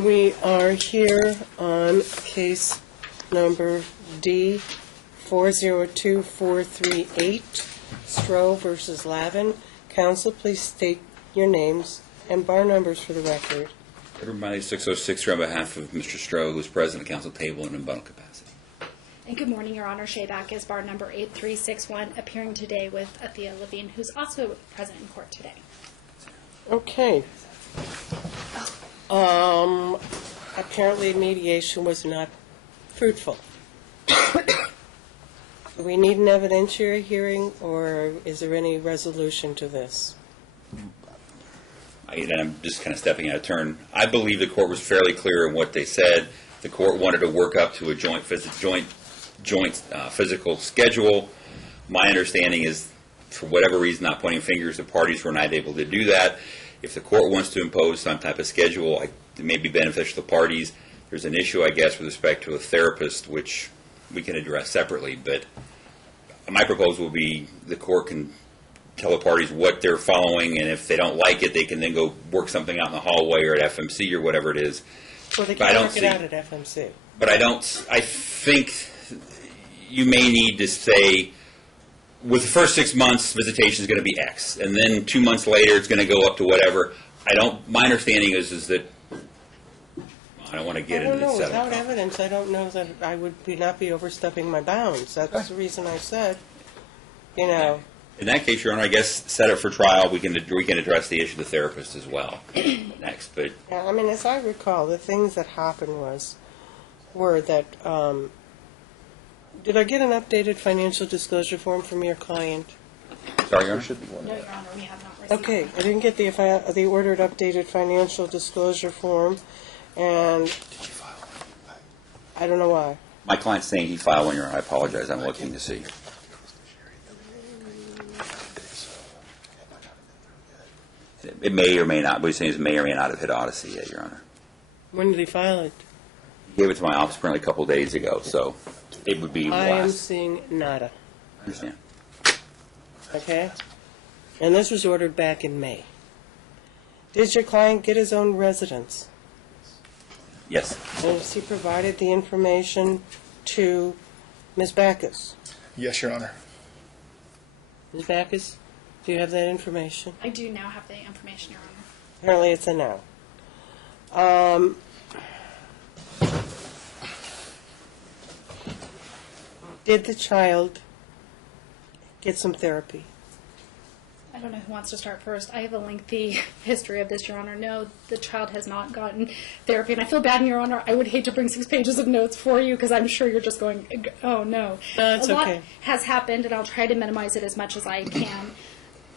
We are here on case number D 402438, Stroh versus Lavin. Counsel, please state your names and bar numbers for the record. Everybody, 606 here on behalf of Mr. Stroh, who is present at council table in rebuttal capacity. And good morning, Your Honor. Shea Back is bar number 8361, appearing today with Athea Lavin, who's also present in court today. Okay. Apparently mediation was not fruitful. Do we need an evidentiary hearing, or is there any resolution to this? I'm just kind of stepping out of turn. I believe the court was fairly clear in what they said. The court wanted to work up to a joint physical schedule. My understanding is, for whatever reason, not pointing fingers, the parties were not able to do that. If the court wants to impose some type of schedule, it may be beneficial to the parties. There's an issue, I guess, with respect to a therapist, which we can address separately. But my proposal would be the court can tell the parties what they're following, and if they don't like it, they can then go work something out in the hallway or at FMC or whatever it is. Well, they can work it out at FMC. But I think you may need to say, with the first 6 months, visitation is going to be X, and then 2 months later, it's going to go up to whatever. My understanding is that I don't want to get into this. Without evidence, I don't know that I would not be overstepping my bounds. That's the reason I said, you know. In that case, Your Honor, I guess set it for trial. We can address the issue of the therapist as well next. But yeah, I mean, as I recall, the things that happened were that. Did I get an updated financial disclosure form from your client? Sorry, Your Honor. No, Your Honor, we have not received Okay, I didn't get the ordered updated financial disclosure form, and I don't know why. My client's saying he filed one, Your Honor. I apologize. I'm looking to see. It may or may not. What he's saying is it may or may not have hit Odyssey yet, Your Honor. When did he file it? He gave it to my office apparently a couple of days ago, so it would be I am last. seeing nada. I understand. Okay? And this was ordered back in May. Did your client get his own residence? Yes. And has he provided the information to Ms. Backus? Yes, Your Honor. Ms. Backus, do you have that information? I do now have the information, Your Honor. Apparently it's a no. Did the child get some therapy? I don't know who wants to start first. I have a lengthy history of this, Your Honor. No, the child has not gotten therapy. And I feel bad, Your Honor. I would hate to bring 6 pages of notes for you because I'm sure you're just going, oh, no. It's a lot okay. has happened, and I'll try to minimize it as much as I can.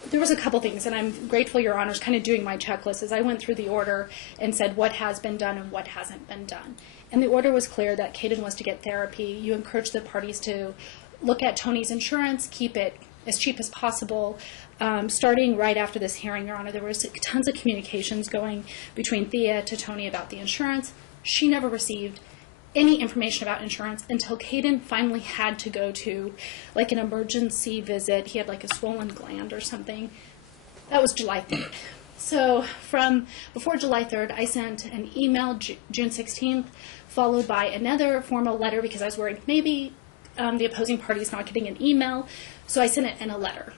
There was a couple things, and I'm grateful Your Honor's kind of doing my checklist as I went through the order and said what has been done and what hasn't been done. And the order was clear that Caden was to get therapy. You encouraged the parties to look at Tony's insurance, keep it as cheap as possible. Starting right after this hearing, Your Honor, there was tons of communications going between Thea to Tony about the insurance. She never received any information about insurance until Caden finally had to go to like an emergency visit. He had like a swollen gland or something. That was July 3rd. So from before July 3rd, I sent an email June 16th, followed by another formal letter because I was worried maybe the opposing party is not getting an email. So I sent it in a letter.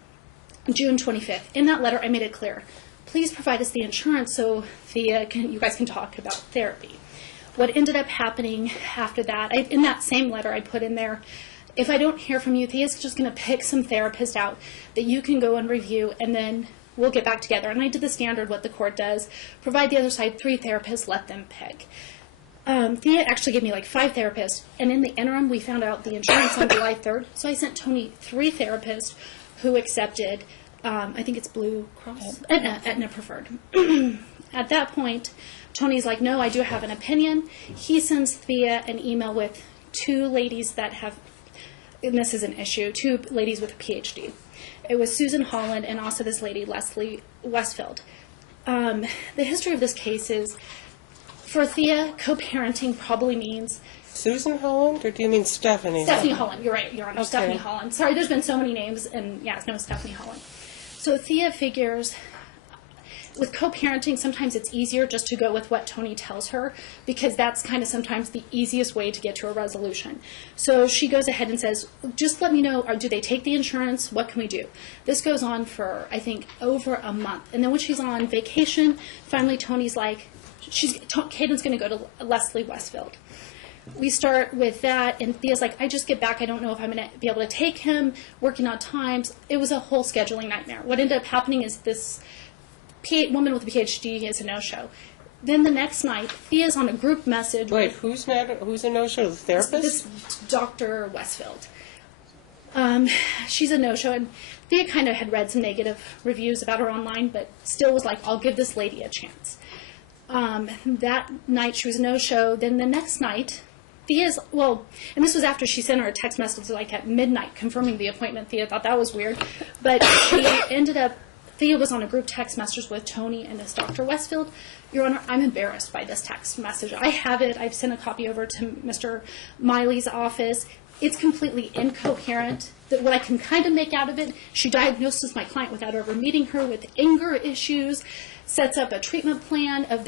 June 25th. In that letter, I made it clear, please provide us the insurance so you guys can talk about therapy. What ended up happening after that, in that same letter, I put in there, if I don't hear from you, Thea's just going to pick some therapist out that you can go and review, and then we'll get back together. And I did the standard, what the court does, provide the other side 3 therapists, let them pick. Thea actually gave me like 5 therapists, and in the interim, we found out the insurance on July 3rd, so I sent Tony 3 therapists who accepted, I think it's Blue Cross, Aetna Preferred. At that point, Tony's like, no, I do have an opinion. He sends Thea an email with 2 ladies that have, and this is an issue, 2 ladies with a PhD. It was Susan Holland and also this lady, Leslie Westfield. The history of this case is, for Thea, co-parenting probably means... Susan Holland, or do you mean Stephanie? Stephanie Holland, you're right, Your Honor, okay. Stephanie Holland. Sorry, there's been so many names, and yeah, it's no Stephanie Holland. So Thea figures, with co-parenting, sometimes it's easier just to go with what Tony tells her, because that's kind of sometimes the easiest way to get to a resolution. So she goes ahead and says, just let me know, or do they take the insurance? What can we do? This goes on for, I think, over a month. And then when she's on vacation, finally Tony's like, Caden's going to go to Leslie Westfield. We start with that, and Thea's like, I just get back. I don't know if I'm going to be able to take him, working on times. It was a whole scheduling nightmare. What ended up happening is this woman with a PhD is a no-show. Then the next night, Thea's on a group message. Wait, who's a no-show? The therapist? This Dr. Westfield. She's a no-show, and Thea kind of had read some negative reviews about her online, but still was like, I'll give this lady a chance. That night, she was a no-show. Then the next night, Thea's, well, and this was after she sent her a text message like at midnight confirming the appointment. Thea thought that was weird. But she ended up, Thea was on a group text message with Tony and this Dr. Westfield. Your Honor, I'm embarrassed by this text message. I have it. I've sent a copy over to Mr. Miley's office. It's completely incoherent. What I can kind of make out of it, she diagnoses my client without ever meeting her with anger issues, sets up a treatment plan of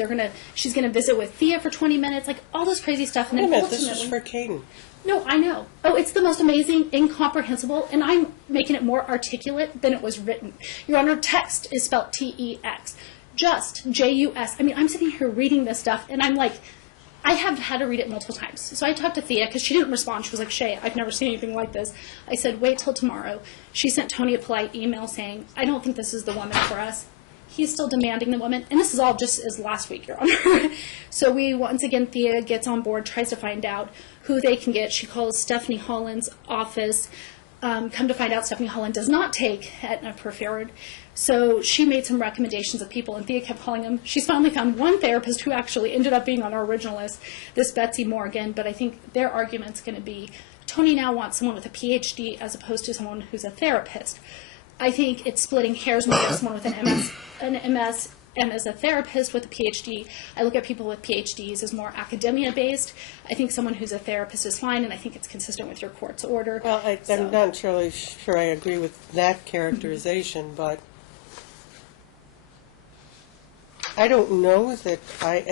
she's gonna visit with Thea for 20 minutes, like all this crazy stuff. And Wait a then minute, this is for Caden. No, I know. Oh, it's the most amazing, incomprehensible, and I'm making it more articulate than it was written. Your Honor, text is spelled T-E-X. Just, J-U-S. I mean, I'm sitting here reading this stuff, and I'm like, I have had to read it multiple times. So I talked to Thea, because she didn't respond. She was like, Shay, I've never seen anything like this. I said, wait till tomorrow. She sent Tony a polite email saying, I don't think this is the woman for us. He's still demanding the woman, and this is all just as last week, Your Honor. So once again, Thea gets on board, tries to find out who they can get. She calls Stephanie Holland's office. Come to find out, Stephanie Holland does not take Aetna Preferred. So she made some recommendations of people, and Thea kept calling them. She's finally found one therapist who actually ended up being on our original list, this Betsy Morgan, but I think their argument's going to be, Tony now wants someone with a PhD as opposed to someone who's a therapist. I think it's splitting hairs when you have someone with an MS and as a therapist with a PhD. I look at people with PhDs as more academia-based. I think someone who's a therapist is fine, and I think it's consistent with your court's order. Well, I'm not really sure I agree with that characterization, but I don't know that I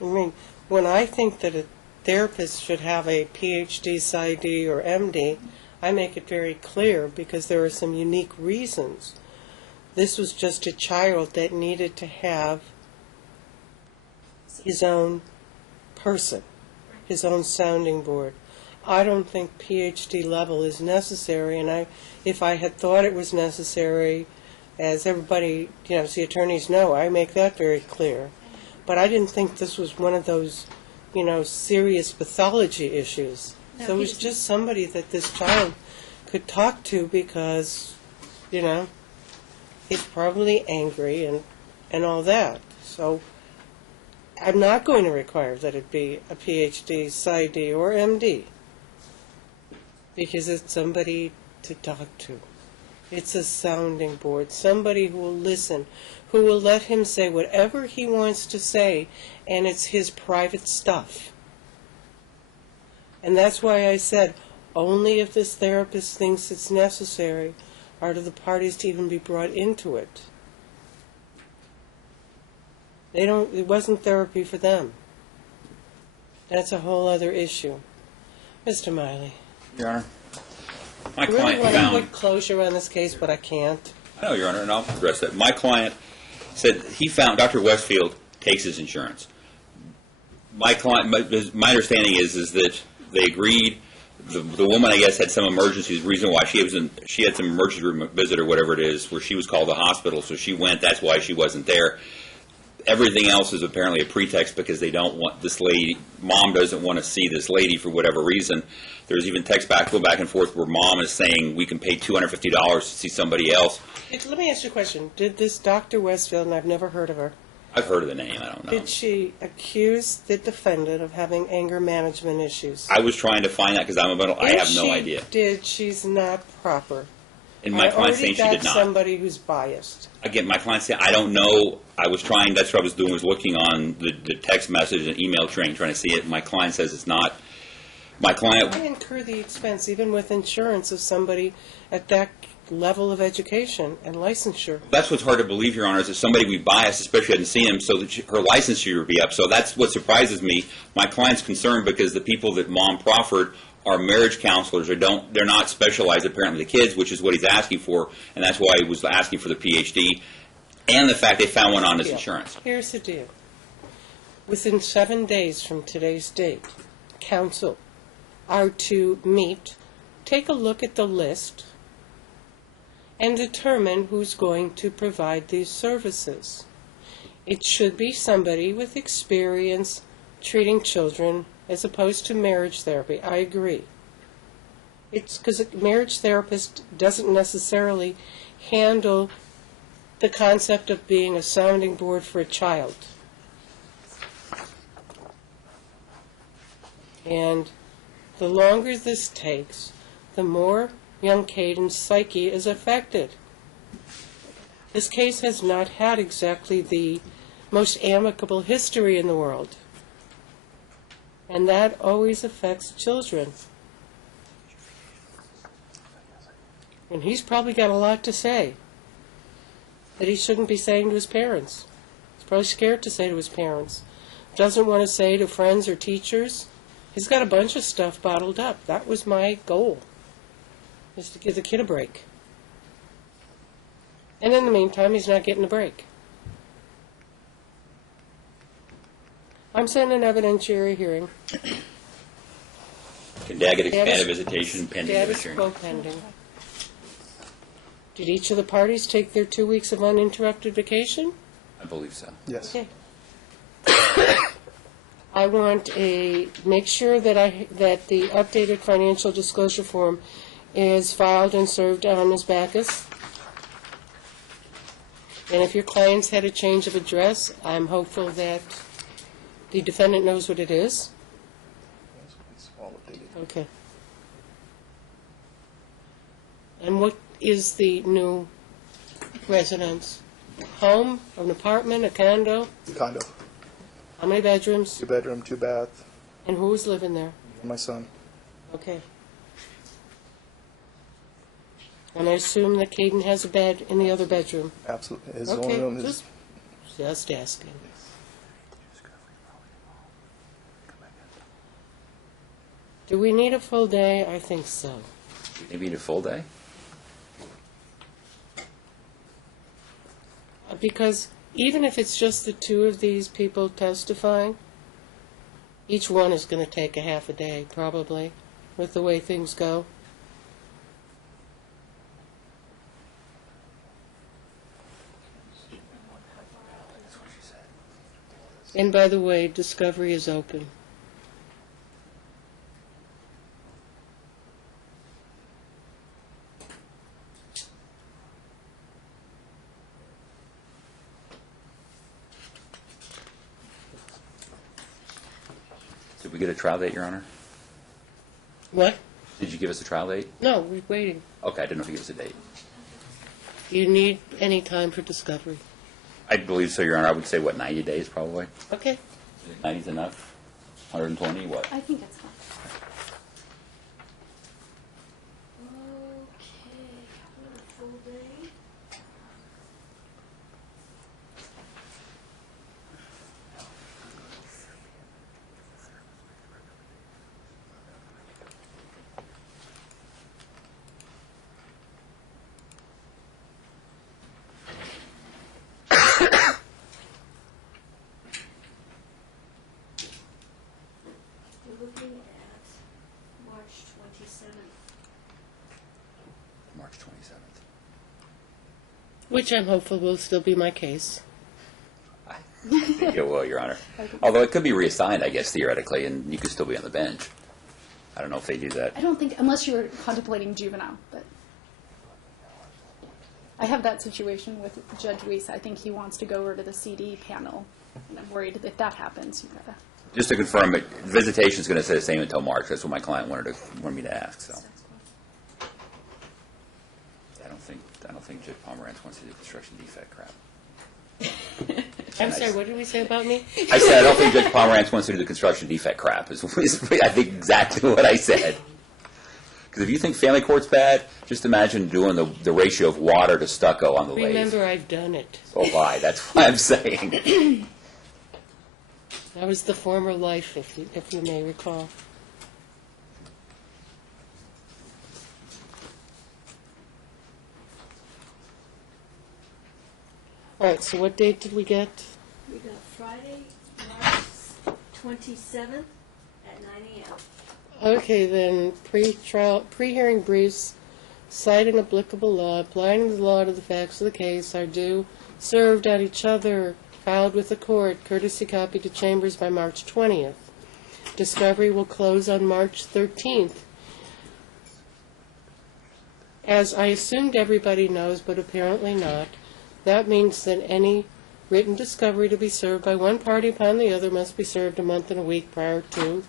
mean, when I think that a therapist should have a PhD, PsyD, or MD, I make it very clear because there are some unique reasons. This was just a child that needed to have his own person, his own sounding board. I don't think PhD level is necessary, and if I had thought it was necessary, as everybody, as the attorneys know, I make that very clear. But I didn't think this was one of those, serious pathology issues. So it was just somebody that this child could talk to because, he's probably angry and all that. So I'm not going to require that it be a PhD, PsyD, or MD because it's somebody to talk to. It's a sounding board, somebody who will listen, who will let him say whatever he wants to say, and it's his private stuff. And that's why I said, only if this therapist thinks it's necessary are the parties to even be brought into it. It wasn't therapy for them. That's a whole other issue. Mr. Miley. Your Honor. My I really client want found... to put closure on this case, but I can't. I know, Your Honor, and I'll address that. My client said he found Dr. Westfield takes his insurance. My my understanding is that they agreed. The woman, I guess, had some emergency reason why she had some emergency room visit or whatever it is, where she was called to the hospital, so she went. That's why she wasn't there. Everything else is apparently a pretext because they don't want this lady. Mom doesn't want to see this lady for whatever reason. There's even text go back and forth where Mom is saying we can pay $250 to see somebody else. Let me ask you a question. Did this Dr. Westfield, and I've never heard of her, I've heard of the name. I don't know. did she accuse the defendant of having anger management issues? I was trying to find that because I have no idea. She's not proper. And my client saying she did I already got not. somebody who's biased. Again, my client said, I don't know. I was trying, that's what I was doing, was looking on the text message and email train, trying to see it. My client says it's not. My client... I incur the expense, even with insurance, of somebody at that level of education and licensure. That's what's hard to believe, Your Honor, is that somebody we bias, especially hadn't seen him, so that her licensure would be up. So that's what surprises me. My client's concerned because the people that Mom proffered are marriage counselors. They're not specialized, apparently, the kids, which is what he's asking for, and that's why he was asking for the PhD, and the fact they found one on his insurance. Here's the deal. Within 7 days from today's date, counsel are to meet, take a look at the list, and determine who's going to provide these services. It should be somebody with experience treating children as opposed to marriage therapy. I agree. It's because a marriage therapist doesn't necessarily handle the concept of being a sounding board for a child. And the longer this takes, the more young Caden's psyche is affected. This case has not had exactly the most amicable history in the world. And that always affects children. And he's probably got a lot to say that he shouldn't be saying to his parents. He's probably scared to say to his parents. Doesn't want to say to friends or teachers. He's got a bunch of stuff bottled up. That was my goal, is to give the kid a break. And in the meantime, he's not getting a break. I'm setting an evidentiary hearing. Can Dad get expanded visitation pending the Status hearing? quo pending. Did each of the parties take their 2 weeks of uninterrupted vacation? I believe so. Yes. Okay. I want make sure that the updated financial disclosure form is filed and served on Ms. Backus. And if your client's had a change of address, I'm hopeful that the defendant knows what it is. It's all updated. Okay. And what is the new residence? Home, an apartment, a condo? Condo. How many bedrooms? 2 bedroom, 2 bath. And who's living there? My son. Okay. And I assume that Caden has a bed in the other bedroom? Absolutely. His Okay, own room is. just asking. Do we need a full day? I think so. Maybe a full day? Because even if it's just the two of these people testifying, each one is going to take a half a day, probably, with the way things go. And by the way, discovery is open. Did we get a trial date, Your Honor? What? Did you give us a trial date? No, we're waiting. Okay, I didn't know if you gave us a date. Do you need any time for discovery? I believe so, Your Honor. I would say, 90 days probably? Okay. 90 is enough? 120, what? I think it's fine. Looking at March 27th. March 27th. Which I'm hopeful will still be my case. Yeah, well, Your Honor. Although it could be reassigned, I guess, theoretically, and you could still be on the bench. I don't know if they do that. I don't think, unless you're contemplating juvenile, but I have that situation with Judge Weiss. I think he wants to go over to the CD panel, and I'm worried that if that happens, you've got to... Just to confirm, visitation is going to stay the same until March. That's what my client wanted me to ask. So I don't think Judge Pomrenze wants to do construction defect crap. I'm sorry, what did we say about me? I said I don't think Judge Pomrenze wants to do the construction defect crap. Is I think exactly what I said. Because if you think family court's bad, just imagine doing the ratio of water to stucco on the lathe. Remember, I've done it. Oh, why? That's what I'm saying. That was the former life, if you may recall. All right, so what date did we get? We got Friday, March 27th at 9 a.m. Okay, then, pre-hearing briefs citing applicable law, applying the law to the facts of the case are due, served at each other, filed with the court, courtesy copy to chambers by March 20th. Discovery will close on March 13th. As I assumed everybody knows, but apparently not, that means that any written discovery to be served by one party upon the other must be served a month and a week prior to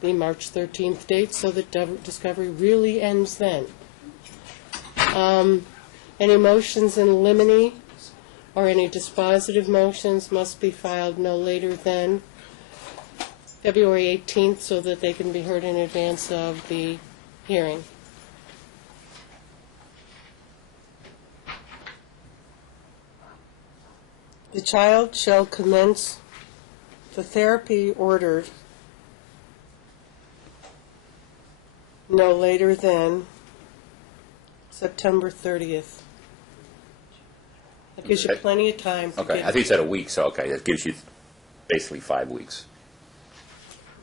the March 13th date, so that discovery really ends then. Any motions in limine or any dispositive motions must be filed no later than February 18th, so that they can be heard in advance of the hearing. The child shall commence the therapy ordered no later than September 30th. That gives you Okay. plenty of time. to Okay, get- I think you said a week, so okay, that gives you basically 5 weeks.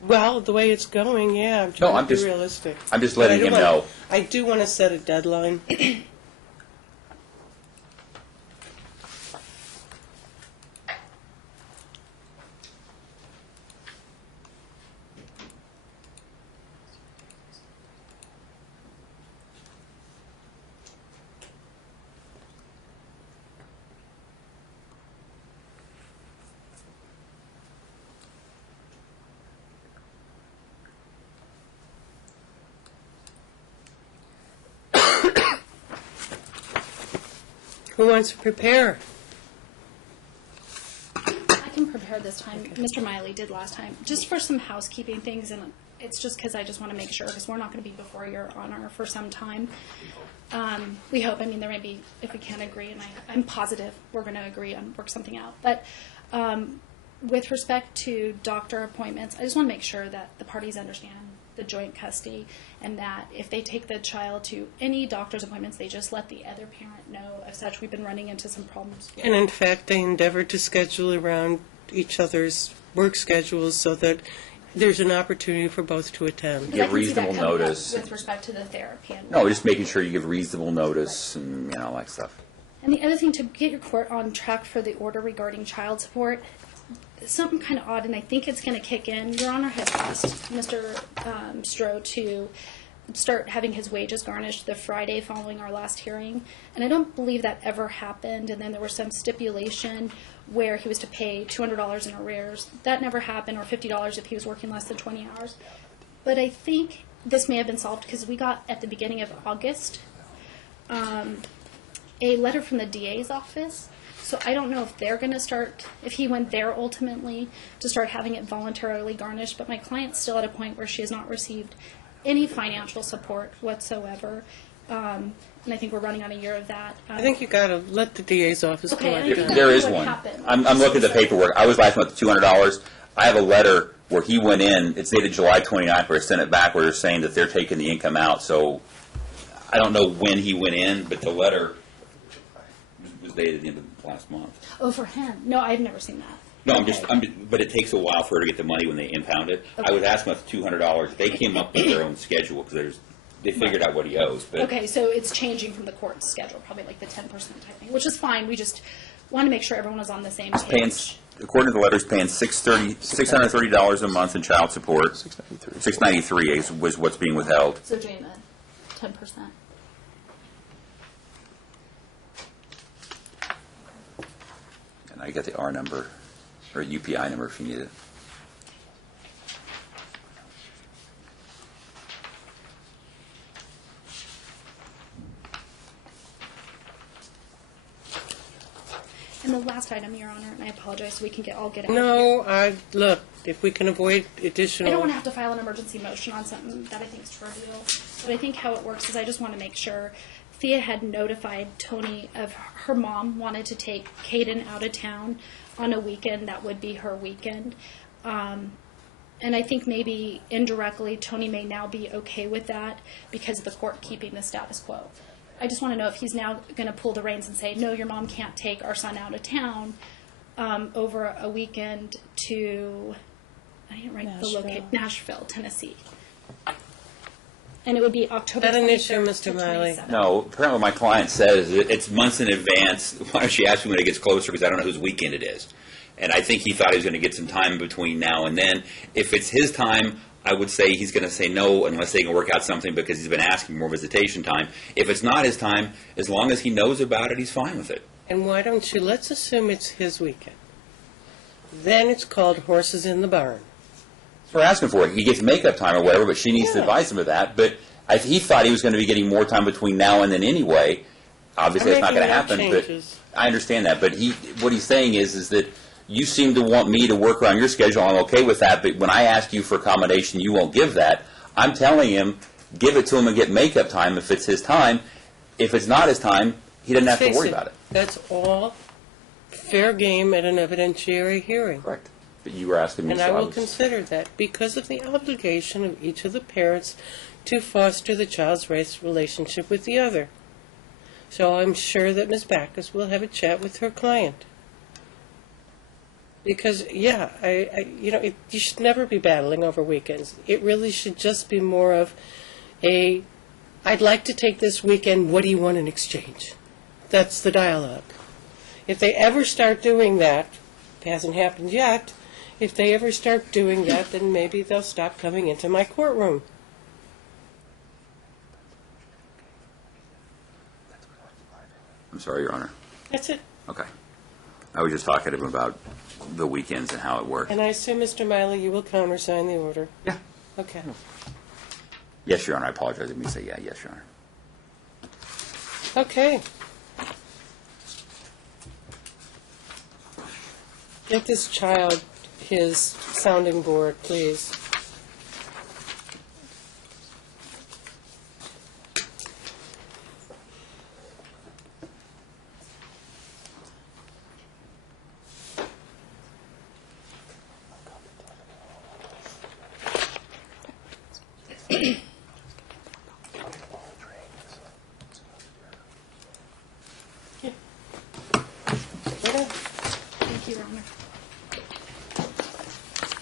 Well, the way it's going, yeah, I'm trying I'm to be just- realistic. I'm just But I letting do him wanna- know. I do want to set a deadline. Who wants to prepare? I can prepare this time. Mr. Miley did last time, just for some housekeeping things, and it's just because I just want to make sure, because we're not going to be before Your Honor for some time. We hope, I mean, there may be, if we can't agree, and I'm positive we're going to agree on, work something out. But with respect to doctor appointments, I just want to make sure that the parties understand the joint custody, and that if they take the child to any doctor's appointments, they just let the other parent know of such. We've been running into some problems. And in fact, they endeavor to schedule around each other's work schedules so that there's an opportunity for both to attend. Because I Give can see that reasonable coming up notice. with respect to the therapy. And No, just making sure you give reasonable notice and, all that stuff. And the other thing, to get your court on track for the order regarding child support, something kind of odd, and I think it's going to kick in. Your Honor has asked Mr. Stroh to start having his wages garnished the Friday following our last hearing, and I don't believe that ever happened. And then there was some stipulation where he was to pay $200 in arrears. That never happened, or $50 if he was working less than 20 hours. But I think this may have been solved because we got, at the beginning of August, a letter from the DA's office. So I don't know if they're going to start, if he went there ultimately, to start having it voluntarily garnished. But my client's still at a point where she has not received any financial support whatsoever. And I think we're running on a year of that. I think you got to let the DA's office Okay, collect I think that. that- There is what one. happened. I'm looking at the paperwork. I was last month, $200. I have a letter where he went in, it's dated July 29th, where I sent it back, where they're saying that they're taking the income out. So I don't know when he went in, but the letter was dated at the end of last month. Oh, for him? No, I've never seen that. No, Okay. but it takes a while for her to get the money when they impound it. I would ask them if $200. They came up with their own schedule because they figured out what he owes. But Okay, so it's changing from the court's schedule, probably like the 10% type thing, which is fine. We just want to make sure everyone was on the same page. paying, according to the letter, he's paying $630 a month in child support. $693 was what's being withheld. So Jana, 10%. And I got the R number, or UPI number if you need it. And the last last item, Your Honor, and I apologize, so we can all get out of here. Look, if we can avoid additional. I don't want to have to file an emergency motion on something that I think is trivial, but I think how it works is I just want to make sure. Thea had notified Tony of her mom wanted to take Caden out of town on a weekend. That would be her weekend. And I think maybe indirectly Tony may now be okay with that because of the court keeping the status quo. I just want to know if he's now going to pull the reins and say, no, your mom can't take our son out of town over a weekend to, I didn't write the location, Nashville, Tennessee. And it would be October 23rd. Is that an issue, to Mr. Miley? 27th. No, apparently what my client says is it's months in advance. Why don't you ask me when it gets closer, because I don't know whose weekend it is. And I think he thought he was going to get some time between now and then. If it's his time, I would say he's going to say no unless they can work out something because he's been asking more visitation time. If it's not his time, as long as he knows about it, he's fine with it. And why don't you, let's assume it's his weekend. Then it's called horses in the barn. We're asking for it. He gets makeup time or whatever, but she needs to advise him of that. But he thought he was going to be getting more time between now and then anyway. Obviously, it's not going to happen. Changes. But I understand that. But what he's saying is that you seem to want me to work around your schedule. I'm okay with that. But when I ask you for accommodation, you won't give that. I'm telling him, give it to him and get makeup time if it's his time. If it's not his time, he doesn't have to worry about it. That's all fair game at an evidentiary hearing. Correct. But you were asking me, And so I will was- consider that because of the obligation of each of the parents to foster the child's race relationship with the other. So I'm sure that Ms. Backus will have a chat with her client. Because, yeah, you should never be battling over weekends. It really should just be more of I'd like to take this weekend, what do you want in exchange? That's the dialogue. If they ever start doing that, it hasn't happened yet, if they ever start doing that, then maybe they'll stop coming into my courtroom. I'm sorry, Your Honor. That's it. Okay. I was just talking to him about the weekends and how it works. And I assume, Mr. Miley, you will countersign the order? Yeah. Okay. Yes, Your Honor. I apologize. Let me say yes, Your Honor. Okay. Get this child his sounding board, please.